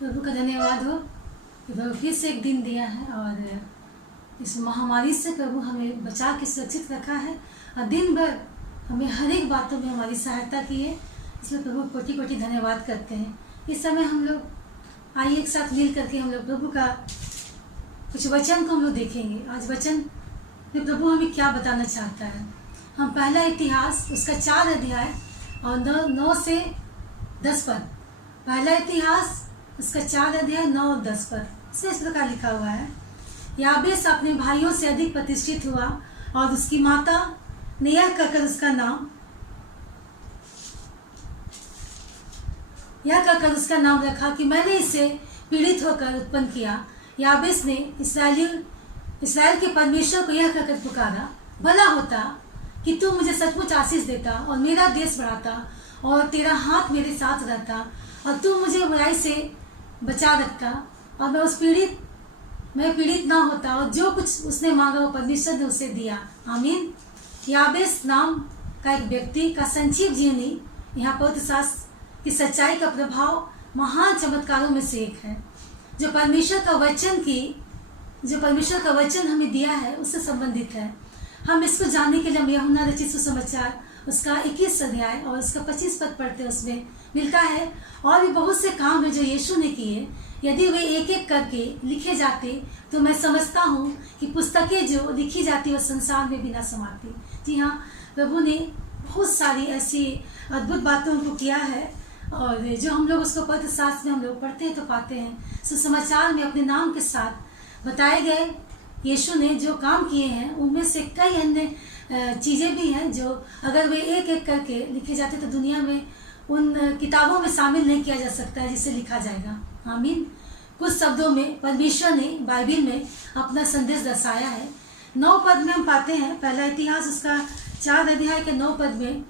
प्रभु का धन्यवाद हो कि प्रभु फिर से एक दिन दिया है और इस महामारी से प्रभु हमें बचा के सुरक्षित रखा है और दिन भर हमें हर एक बातों में हमारी सहायता की है। इसलिए प्रभु कोटि कोटि धन्यवाद करते हैं। इस समय हम लोग आइए एक साथ मिल करके हम लोग प्रभु का कुछ वचन को हम लोग देखेंगे। आज वचन में प्रभु हमें क्या बताना चाहता है। हम पहला इतिहास उसका 4 अध्याय और 9 से 10 पद। पहला इतिहास उसका 4 अध्याय 9 और 10 पद से इस प्रकार लिखा हुआ है। याबेस अपने भाइयों से अधिक प्रतिष्ठित हुआ और उसकी माता ने यह कहकर उसका नाम रखा कि मैंने इसे पीड़ित होकर उत्पन्न किया। याबेस ने इस्राएल के परमेश्वर को यह कहकर पुकारा, भला होता कि तू मुझे सचमुच आशीष देता और मेरा देश बढ़ाता और तेरा हाथ मेरे साथ रहता और तू मुझे बुराई से बचा रखता और मैं पीड़ित ना होता और जो कुछ उसने मांगा वो परमेश्वर ने उसे दिया। आमीन। याबेस नाम का एक व्यक्ति का संक्षिप्त जीवनी यहाँ पवित्र शास्त्र की सच्चाई का प्रभाव महान चमत्कारों में से एक है। जो परमेश्वर का वचन हमें दिया है उससे संबंधित है। हम इसको जानने के लिए हम यूहन्ना रचित सुसमाचार उसका 21 अध्याय और उसका 25 पद पढ़ते हैं। उसमें मिलता है और भी बहुत से काम है जो यीशु ने किए, यदि वे एक एक करके लिखे जाते तो मैं समझता हूँ कि पुस्तकें जो लिखी जाती वो संसार में भी ना समाती। जी हाँ, प्रभु ने बहुत सारी ऐसी अद्भुत बातों को किया है और जो हम लोग उसको पवित्र शास्त्र में हम लोग पढ़ते हैं तो पाते हैं। सुसमाचार में अपने नाम के साथ बताए गए यीशु ने जो काम किए हैं उनमें से कई अन्य चीज़ें भी हैं जो अगर वे एक एक करके लिखे जाते तो दुनिया में उन किताबों में शामिल नहीं किया जा सकता है जिसे लिखा जाएगा। आमीन। कुछ शब्दों में परमेश्वर ने बाइबिल में अपना संदेश दर्शाया है। 9 पद में हम पाते हैं, पहला इतिहास उसका 4 अध्याय के 9 पद में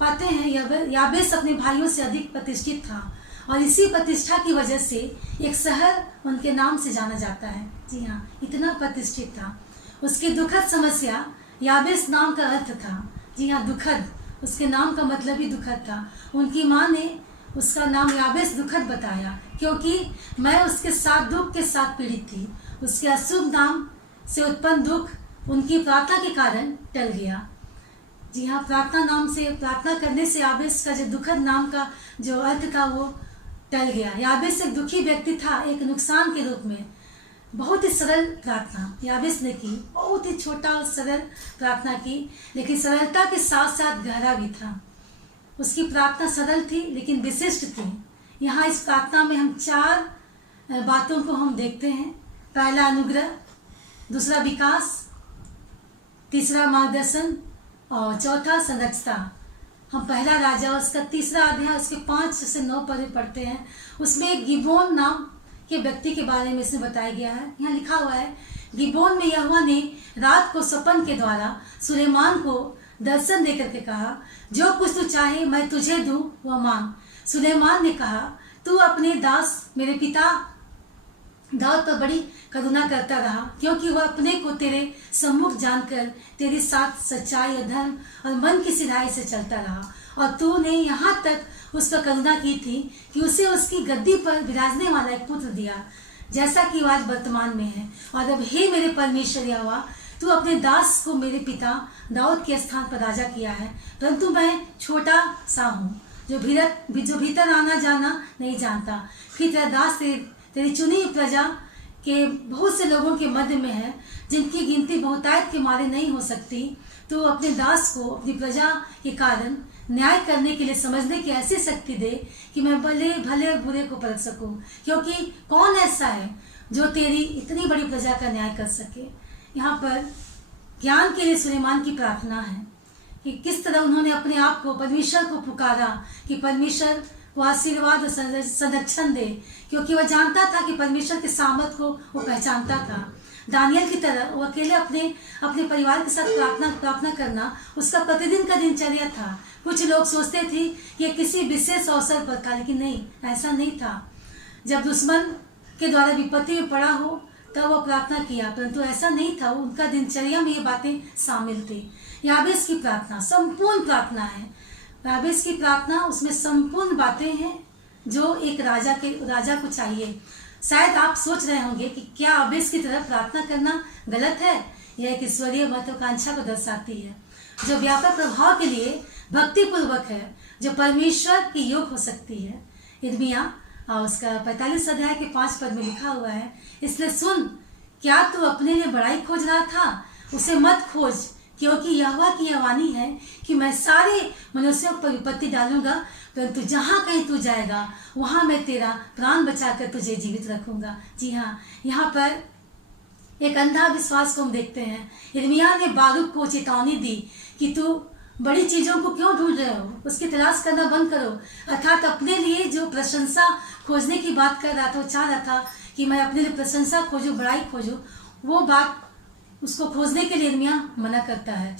पाते हैं, याबेस अपने भाइयों से अधिक प्रतिष्ठित था और इसी प्रतिष्ठा की वजह से एक शहर उनके नाम से जाना जाता है। जी हाँ, इतना प्रतिष्ठित था। उसकी दुखद समस्या याबेस नाम का अर्थ था। जी हाँ, दुखद, उसके नाम का मतलब ही दुखद था। उनकी माँ ने उसका नाम याबेस दुखद बताया क्योंकि मैं उसके साथ दुख के साथ पीड़ित थी। उसके अशुभ नाम से उत्पन्न दुख उनकी प्रार्थना के कारण टल गया। जी हाँ, प्रार्थना करने से याबेस का जो दुखद नाम का जो अर्थ था वो टल गया। याबेस एक दुखी व्यक्ति था, एक नुकसान के रूप में। बहुत ही सरल प्रार्थना याबेस ने की, बहुत ही छोटा और सरल प्रार्थना की, लेकिन सरलता के साथ साथ गहरा भी था। उसकी प्रार्थना सरल थी लेकिन विशिष्ट थी। यहाँ इस प्रार्थना में हम 4 बातों को हम देखते हैं। पहला अनुग्रह, दूसरा विकास, तीसरा मार्गदर्शन और चौथा संरक्षता। हम पहला राजा उसका 3रा अध्याय उसके 5 से 9 पद पढ़ते हैं। उसमें एक गिबोन नाम के व्यक्ति के बारे में इसमें बताया गया है। यहाँ लिखा हुआ है, गिबोन में यहोवा ने रात को सपन के द्वारा सुलेमान को दर्शन देकर के कहा, जो कुछ तू चाहे मैं तुझे दूं वह मांग। सुलेमान ने कहा, तू अपने दास मेरे पिता दाऊद पर बड़ी करुणा करता रहा क्योंकि वह अपने को तेरे सम्मुख जानकर तेरे साथ सच्चाई और धर्म और मन की सिधाई से चलता रहा और तूने यहाँ तक उस पर करुणा की थी कि उसे उसकी गद्दी पर विराजने वाला एक पुत्र दिया जैसा कि आज वर्तमान में है। और अब हे मेरे परमेश्वर यहोवा, तू अपने दास को मेरे पिता दाऊद के स्थान पर राजा किया है, परंतु मैं छोटा सा हूँ जो भीतर आना जाना नहीं जानता। फिर तेरा दास तेरी चुनी प्रजा के बहुत से लोगों के मध्य में है जिनकी गिनती बहुतायत के मारे नहीं हो सकती। तो अपने दास को अपनी प्रजा के कारण न्याय करने के लिए समझने की ऐसी शक्ति दे कि मैं भले और बुरे को परख सकूं, क्योंकि कौन ऐसा है जो तेरी इतनी बड़ी प्रजा का न्याय कर सके। यहाँ पर ज्ञान के लिए सुलेमान की प्रार्थना है कि किस तरह उन्होंने अपने आप को परमेश्वर को पुकारा कि परमेश्वर वो आशीर्वाद और संरक्षण दे, क्योंकि वह जानता था कि परमेश्वर के सामर्थ को वो पहचानता था। दानियल की तरह वो अकेले अपने परिवार के साथ प्रार्थना करना उसका प्रतिदिन का दिनचर्या था। कुछ लोग सोचते थे कि ये किसी विशेष अवसर पर था, लेकिन नहीं, ऐसा नहीं था। जब दुश्मन के द्वारा विपत्ति में पड़ा हो तब वो प्रार्थना किया, परंतु ऐसा नहीं था। उनका दिनचर्या में ये बातें शामिल थी। याबेस की प्रार्थना संपूर्ण प्रार्थना है। याबेस की प्रार्थना उसमें संपूर्ण बातें हैं जो एक राजा को चाहिए। शायद आप सोच रहे होंगे कि क्या अबेस की तरह प्रार्थना करना गलत है? यह एक ईश्वरीय महत्वाकांक्षा को दर्शाती है, जो व्यापक प्रभाव के लिए भक्ति पूर्वक है, जो परमेश्वर की योग हो सकती है। यिर्मयाह उसका 45 अध्याय के 5 पद में लिखा हुआ है, इसलिए सुन, क्या तू अपने लिए बड़ाई खोज रहा था? उसे मत खोज, क्योंकि यहोवा की यह वाणी है कि मैं सारे मनुष्यों पर विपत्ति डालूंगा, परंतु जहाँ कहीं तू जाएगा वहाँ मैं तेरा प्राण बचाकर तुझे जीवित रखूंगा। जी हाँ, यहाँ पर एक अंधा विश्वास को हम देखते हैं। यिर्मयाह ने बारूक को चेतावनी दी कि तू बड़ी चीजों को क्यों ढूंढ रहे हो, उसकी तलाश करना बंद करो। अर्थात अपने लिए जो प्रशंसा खोजने की बात कर रहा था, वो चाह रहा था कि मैं अपने लिए प्रशंसा खोजूं, बड़ाई खोजूं, वो बात उसको खोजने के लिए यिर्मयाह मना करता है।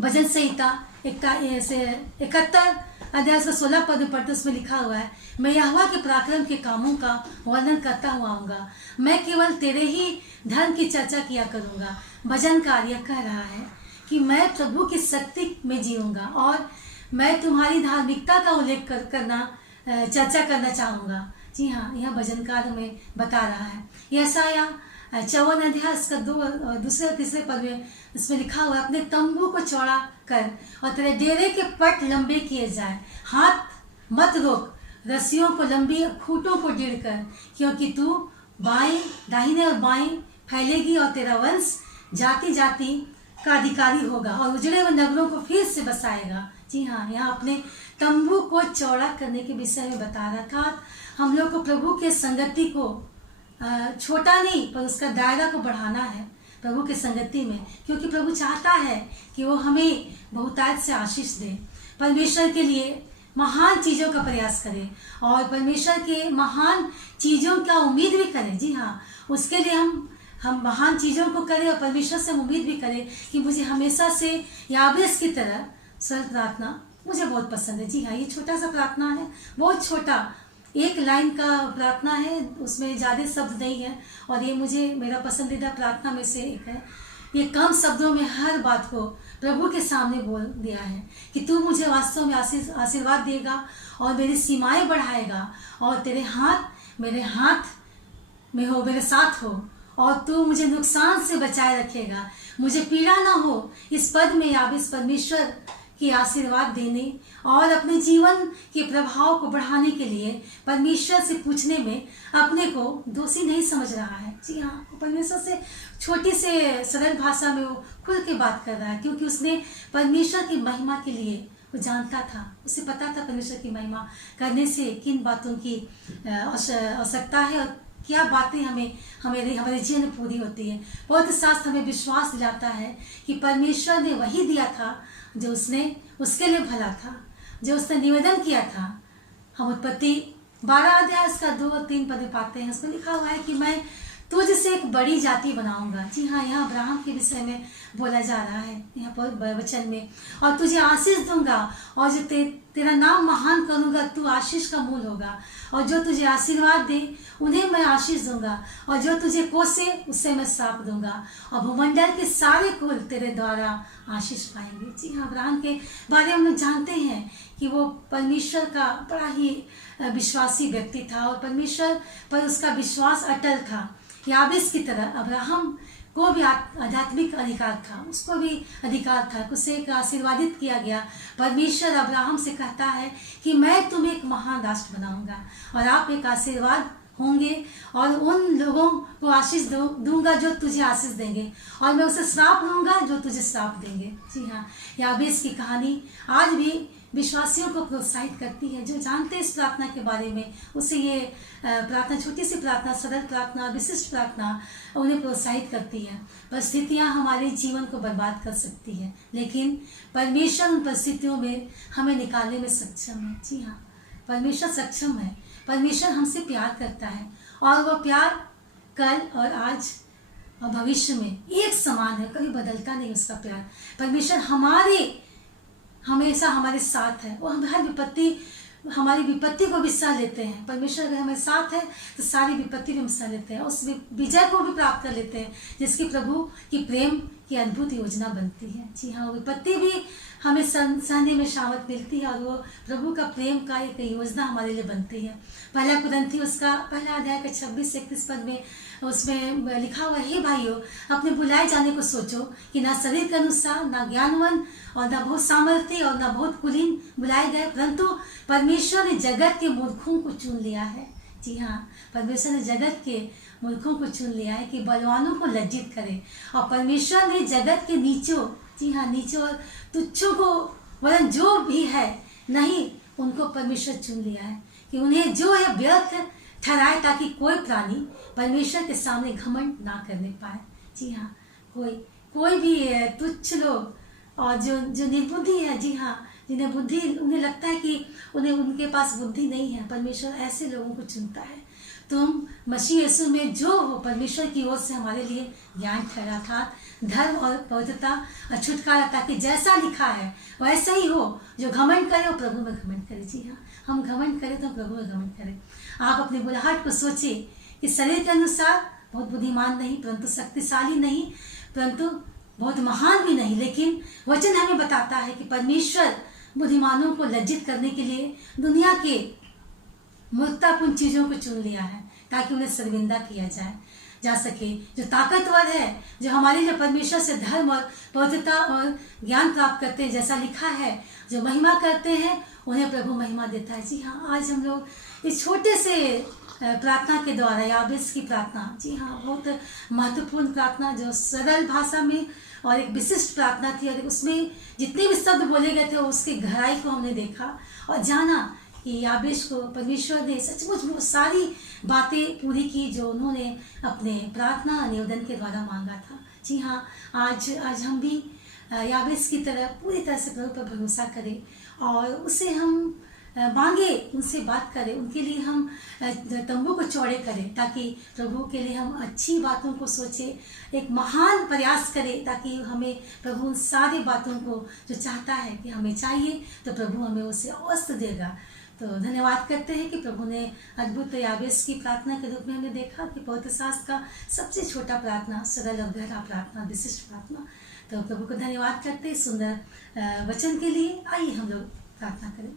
भजन संहिता 71 अध्याय 16 पद में पढ़ते उसमें लिखा हुआ है, मैं यहोवा के पराक्रम के कामों का वर्णन करता हुआ आऊंगा, मैं केवल तेरे ही धर्म की चर्चा किया करूंगा। भजनकार यह कह रहा है कि मैं प्रभु की शक्ति में जीऊंगा और मैं तुम्हारी धार्मिकता का उल्लेख चर्चा करना चाहूंगा। जी हाँ, यह भजनकार हमें बता रहा है। यशायाह 54 अध्याय इसका 2 और 3 पद में इसमें लिखा हुआ है, अपने तंबू को चौड़ा कर और तेरे डेरे के पट लंबे किए जाए, हाथ मत रोक, रस्सियों को लंबी, खूंटों को ढीढ़ कर, क्योंकि तू दाहिने और बाएं फैलेगी और तेरा वंश जाति जाति का अधिकारी होगा और उजड़े हुए नगरों को फिर से बसाएगा। जी हाँ, यहाँ अपने तंबू को चौड़ा करने के विषय में बता रहा था। हम लोग को प्रभु के संगति को छोटा नहीं पर उसका दायरा को बढ़ाना है प्रभु के संगति में, क्योंकि प्रभु चाहता है कि वो हमें बहुतायत से आशीष दे, परमेश्वर के लिए महान चीज़ों का प्रयास करें और परमेश्वर के महान चीज़ों का उम्मीद भी करें। जी हाँ, उसके लिए हम महान चीज़ों को करें और परमेश्वर से उम्मीद भी करें कि मुझे हमेशा से याबेस की तरह सरल प्रार्थना मुझे बहुत पसंद है। जी हाँ, ये छोटा सा प्रार्थना है, बहुत छोटा, 1 लाइन का प्रार्थना है, उसमें ज़्यादा शब्द नहीं है और ये मुझे मेरा पसंदीदा प्रार्थना में से एक है। ये कम शब्दों में हर बात को प्रभु के सामने बोल दिया है कि तू मुझे वास्तव में आशीर्वाद देगा और मेरी सीमाएं बढ़ाएगा और तेरे हाथ मेरे हाथ में हो, मेरे साथ हो और तू मुझे नुकसान से बचाए रखेगा, मुझे पीड़ा ना हो। इस पद में याबेस परमेश्वर की आशीर्वाद देने और अपने जीवन के प्रभाव को बढ़ाने के लिए परमेश्वर से पूछने में अपने को दोषी नहीं समझ रहा है। जी हाँ, परमेश्वर से छोटी से सरल भाषा में वो खुल के बात कर रहा है, क्योंकि उसने परमेश्वर की महिमा के लिए वो जानता था, उसे पता था परमेश्वर की महिमा करने से किन बातों की आवश्यकता है और क्या बातें हमारे जीवन में पूरी होती है। पवित्र शास्त्र हमें विश्वास दिलाता है कि परमेश्वर ने वही दिया था जो उसने उसके लिए भला था, जो उसने निवेदन किया था। हम उत्पत्ति 12 अध्याय इसका 2 और 3 पद पाते हैं, उसमें लिखा हुआ है कि मैं तुझसे एक बड़ी जाति बनाऊंगा। जी हाँ, यहाँ अब्राहम के विषय में बोला जा रहा है यहाँ पर वचन में, और तुझे आशीष दूंगा और जो तेरा नाम महान करूंगा, तू आशीष का मूल होगा और जो तुझे आशीर्वाद दे उन्हें मैं आशीष दूंगा और जो तुझे कोसे उससे मैं श्राप दूंगा और भूमंडल के सारे कुल तेरे द्वारा आशीष पाएंगे। जी हाँ, अब्राहम के बारे में हम लोग जानते हैं कि वो परमेश्वर का बड़ा ही विश्वासी व्यक्ति था और परमेश्वर पर उसका विश्वास अटल था। याबेस की तरह अब्राहम को भी आध्यात्मिक अधिकार था, उसको भी अधिकार था, उसे एक आशीर्वादित किया गया। परमेश्वर अब्राहम से कहता है कि मैं तुम्हें एक महान राष्ट्र बनाऊंगा और आप एक आशीर्वाद होंगे और उन लोगों को आशीष दूंगा जो तुझे आशीष देंगे और मैं उसे श्राप दूंगा जो तुझे श्राप देंगे। जी हाँ, याबेस की कहानी आज भी विश्वासियों को प्रोत्साहित करती है, जो जानते हैं इस प्रार्थना के बारे में, उसे ये प्रार्थना, छोटी सी प्रार्थना, सरल प्रार्थना, विशिष्ट प्रार्थना उन्हें प्रोत्साहित करती है। परिस्थितियाँ हमारे जीवन को बर्बाद कर सकती है, लेकिन परमेश्वर उन परिस्थितियों में हमें निकालने में सक्षम है। जी हाँ, परमेश्वर सक्षम है, परमेश्वर हमसे प्यार करता है और वह प्यार कल और आज और भविष्य में एक समान है, कभी बदलता नहीं उसका प्यार। परमेश्वर हमेशा हमारे साथ है, वो हम हमारी विपत्ति को भी सह लेते हैं। परमेश्वर अगर हमारे साथ है तो सारी विपत्ति भी हम सह लेते हैं, उस विजय को भी प्राप्त कर लेते हैं जिसकी प्रभु की प्रेम की अद्भुत योजना बनती है। जी हाँ, विपत्ति भी हमें सहने में शामत मिलती है और वो प्रभु का प्रेम का एक योजना हमारे लिए बनती है। पहला कुरिन्थी उसका पहला अध्याय का 26-31 पद में उसमें लिखा हुआ है, भाइयों अपने बुलाए जाने को सोचो कि ना शरीर के अनुसार, ना ज्ञानवान और ना बहुत सामर्थ्य और ना बहुत कुलीन बुलाए गए, परंतु परमेश्वर ने जगत के मूर्खों को चुन लिया है। जी हाँ, परमेश्वर ने जगत के मूर्खों को चुन लिया है कि बलवानों को लज्जित करे, और परमेश्वर ने जगत के नीचों, जी हाँ, नीचों और तुच्छों को, वरन जो भी है नहीं, उनको परमेश्वर चुन लिया है कि उन्हें जो है व्यर्थ ठहराए, ताकि कोई प्राणी परमेश्वर के सामने घमंड ना करने पाए। जी हाँ, कोई भी तुच्छ लोग और जो निर्बुद्धि है, जी हाँ, जिन्हें बुद्धि, उन्हें लगता है कि उनके पास बुद्धि नहीं है, परमेश्वर ऐसे लोगों को चुनता है। तुम मसीह यीशु में जो हो, परमेश्वर की ओर से हमारे लिए ज्ञान ठहरा था, धर्म और पवित्रता और छुटकारा, ताकि जैसा लिखा है वैसा ही हो। जो घमंड करे वो प्रभु में घमंड करे। जी हाँ, हम घमंड करें तो प्रभु में घमंड करें। आप अपनी बुलाहट को सोचिए कि शरीर के अनुसार बहुत बुद्धिमान नहीं, परंतु शक्तिशाली नहीं, परंतु बहुत महान भी नहीं, लेकिन वचन हमें बताता है कि परमेश्वर बुद्धिमानों को लज्जित करने के लिए दुनिया के मूर्खतापूर्ण चीजों को चुन लिया है, ताकि उन्हें शर्मिंदा किया जा सके। जो ताकतवर है, जो हमारे लिए परमेश्वर से धर्म और पवित्रता और ज्ञान प्राप्त करते हैं, जैसा लिखा है, जो महिमा करते हैं उन्हें प्रभु महिमा देता है। जी हाँ, आज हम लोग इस छोटे से प्रार्थना के द्वारा, याबेस की प्रार्थना, जी हाँ, बहुत महत्वपूर्ण प्रार्थना, जो सरल भाषा में और एक विशिष्ट प्रार्थना थी, और उसमें जितने भी शब्द बोले गए थे उसकी गहराई को हमने देखा और जाना कि याबेस को परमेश्वर ने सचमुच वो सारी बातें पूरी की जो उन्होंने अपने प्रार्थना निवेदन के द्वारा मांगा था। जी हाँ, आज हम भी याबेस की तरह पूरी तरह से प्रभु पर भरोसा करें और उसे हम मांगे, उनसे बात करें, उनके लिए हम तंबू को चौड़े करें, ताकि प्रभु के लिए हम अच्छी बातों को सोचें, एक महान प्रयास करें, ताकि हमें प्रभु उन सारी बातों को जो चाहता है कि हमें चाहिए, तो प्रभु हमें उसे अवश्य देगा। तो धन्यवाद करते हैं कि प्रभु ने अद्भुत याबेस की प्रार्थना के रूप में हमने देखा कि पवित्र शास्त्र का सबसे छोटा प्रार्थना, सरल और गहरा प्रार्थना, विशिष्ट प्रार्थना। तो प्रभु को धन्यवाद करते हैं सुंदर वचन के लिए। आइए हम लोग प्रार्थना करें।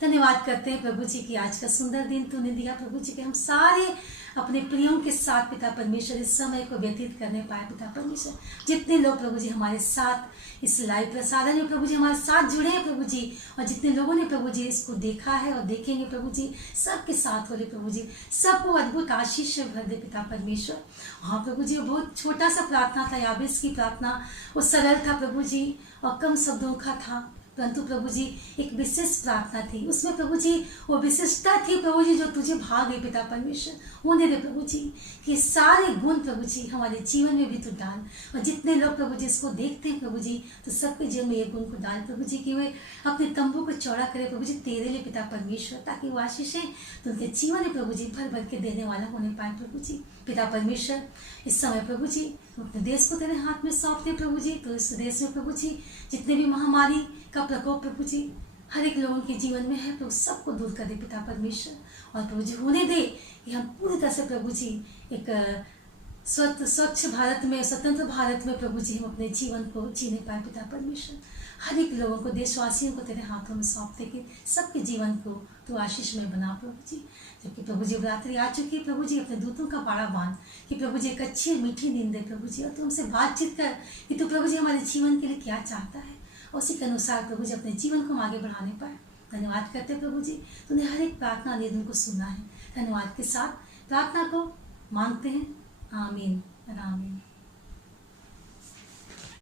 धन्यवाद करते हैं प्रभु जी की आज का सुंदर दिन तूने दिया। प्रभु जी के हम सारे अपने प्रियों के साथ पिता परमेश्वर इस समय को व्यतीत करने पाए। पिता परमेश्वर, जितने लोग प्रभु जी हमारे साथ इस लाइव प्रसारण में प्रभु जी हमारे साथ जुड़े हैं प्रभु जी, और जितने लोगों ने प्रभु जी इसको देखा है और देखेंगे प्रभु जी, सबके साथ हो रहे प्रभु जी, सबको अद्भुत आशीष से भर दे पिता परमेश्वर। हाँ प्रभु जी, वो बहुत छोटा सा प्रार्थना था, याबेस की प्रार्थना, वो सरल था प्रभु जी और कम शब्दों का था, परंतु प्रभु जी एक विशिष्ट प्रार्थना थी। उसमें प्रभु जी वो विशिष्टता थी प्रभु जी जो तुझे भाग गई पिता परमेश्वर, होने दे प्रभु जी कि सारे गुण प्रभु जी हमारे जीवन में भी तू डाल, और जितने लोग प्रभु जी इसको देखते हैं प्रभु जी, तो सबके जीवन में ये गुण को डाल प्रभु जी, कि वे अपने तंबू को चौड़ा करे प्रभु जी तेरे लिए पिता परमेश्वर, ताकि वो आशीषें तो उनके जीवन में प्रभु जी भर भर के देने वाला होने पाए प्रभु जी। पिता परमेश्वर, इस समय प्रभु जी अपने देश को तेरे हाथ में सौंपते प्रभु जी, तो इस देश में प्रभु जी जितने भी महामारी का प्रकोप प्रभु जी हर एक लोगों के जीवन में है, तो सबको दूर कर दे पिता परमेश्वर, और प्रभु जी होने दे कि हम पूरी तरह से प्रभु जी एक स्वच्छ भारत में, स्वतंत्र भारत में प्रभु जी हम अपने जीवन को जीने पाए पिता परमेश्वर। हर एक लोगों को, देशवासियों को तेरे हाथों में सौंपते कि सबके जीवन को तो आशीष में बना प्रभु जी। जबकि प्रभु जी रात्रि आ चुकी है प्रभु जी, अपने दूतों का बाड़ा बांध कि प्रभु जी एक अच्छी मीठी नींद दे प्रभु जी, और तू हमसे बातचीत कर कि तू प्रभु जी हमारे जीवन के लिए क्या चाहता है, उसी के अनुसार प्रभु जी अपने जीवन को हम आगे बढ़ाने पाए। धन्यवाद करते प्रभु जी, तूने हर एक प्रार्थना निवेदन को सुना है। धन्यवाद के साथ प्रार्थना को मांगते हैं, आमीन आमीन।